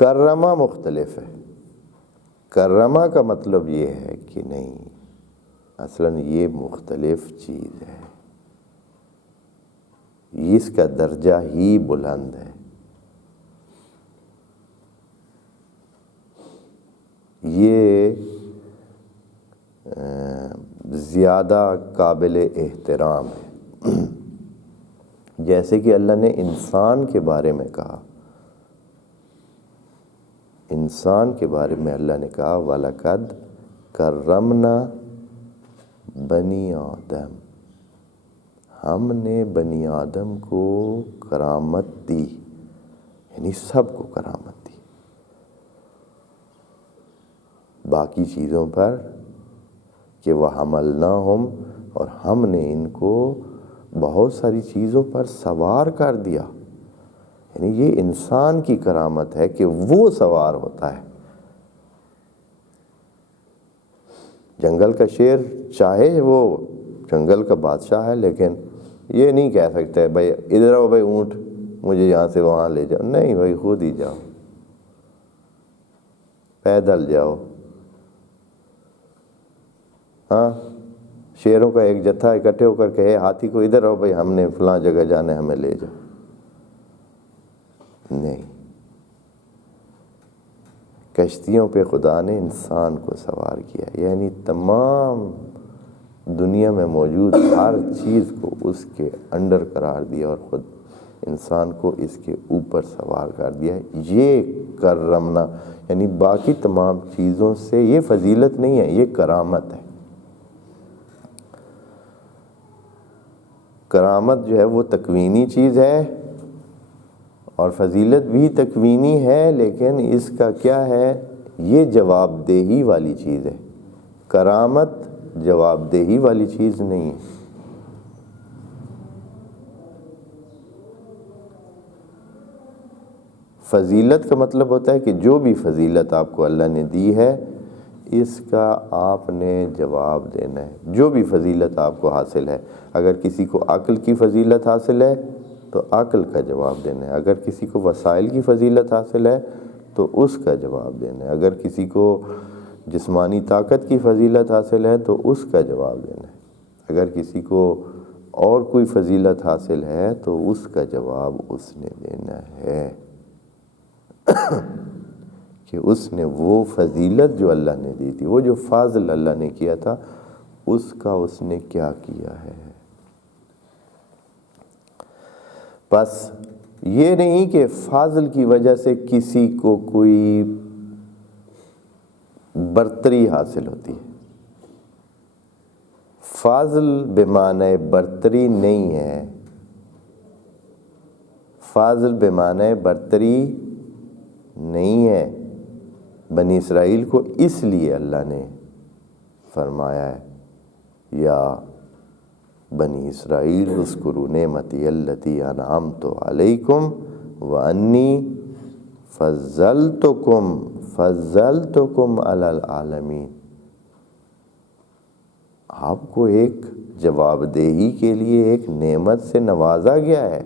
کرما مختلف ہے. کرما کا مطلب یہ ہے کہ نہیں، اصلاً یہ مختلف چیز ہے، اس کا درجہ ہی بلند ہے. یہ زیادہ قابل احترام ہے. جیسے کہ اللہ نے انسان کے بارے میں کہا، انسان کے بارے میں اللہ نے کہا وَلَقَدْ كَرَّمْنَا بنی آدم، ہم نے بنی آدم کو کرامت دی، یعنی سب کو کرامت دی. باقی چیزوں پر کہ وَحَمَلْنَاهُمْ، اور ہم نے ان کو بہت ساری چیزوں پر سوار کر دیا. یعنی یہ انسان کی کرامت ہے کہ وہ سوار ہوتا ہے. جنگل کا شیر چاہے وہ جنگل کا بادشاہ ہے، لیکن یہ نہیں کہہ سکتے بھائی ادھر آؤ بھائی اونٹ مجھے یہاں سے وہاں لے جاؤ. نہیں بھائی، خود ہی جاؤ، پیدل جاؤ. ہاں، شیروں کا ایک جتھا اکٹھے ہو کر کہے ہاتھی کو ادھر آؤ بھائی ہم نے فلاں جگہ جانا ہے، ہمیں لے جاؤ. نہیں، کشتیوں پہ خدا نے انسان کو سوار کیا، یعنی تمام دنیا میں موجود ہر چیز کو اس کے انڈر قرار دیا اور خود انسان کو اس کے اوپر سوار کر دیا. یہ کرمنا، یعنی باقی تمام چیزوں سے یہ فضیلت نہیں ہے، یہ کرامت ہے. کرامت جو ہے وہ تکوینی چیز ہے، اور فضیلت بھی تکوینی ہے، لیکن اس کا کیا ہے، یہ جواب دہی والی چیز ہے. کرامت جواب دہی والی چیز نہیں ہے. فضیلت کا مطلب ہوتا ہے کہ جو بھی فضیلت آپ کو اللہ نے دی ہے اس کا آپ نے جواب دینا ہے. جو بھی فضیلت آپ کو حاصل ہے، اگر کسی کو عقل کی فضیلت حاصل ہے تو عقل کا جواب دینا ہے. اگر کسی کو وسائل کی فضیلت حاصل ہے تو اس کا جواب دینا ہے. اگر کسی کو جسمانی طاقت کی فضیلت حاصل ہے تو اس کا جواب دینا ہے. اگر کسی کو اور کوئی فضیلت حاصل ہے تو اس کا جواب اس نے دینا ہے کہ اس نے وہ فضیلت جو اللہ نے دی تھی، وہ جو فضل اللہ نے کیا تھا، اس کا اس نے کیا کیا ہے. بس یہ نہیں کہ فضل کی وجہ سے کسی کو کوئی برتری حاصل ہوتی ہے. فضل بمعنی برتری نہیں ہے. فضل بمعنی برتری نہیں ہے. بنی اسرائیل کو اس لیے اللہ نے فرمایا ہے یا بنی اسرائیل اذکروا نعمتی التی انعمت علیکم وانی فضلتکم علی العالمین. آپ کو ایک جواب دہی کے لیے ایک نعمت سے نوازا گیا ہے.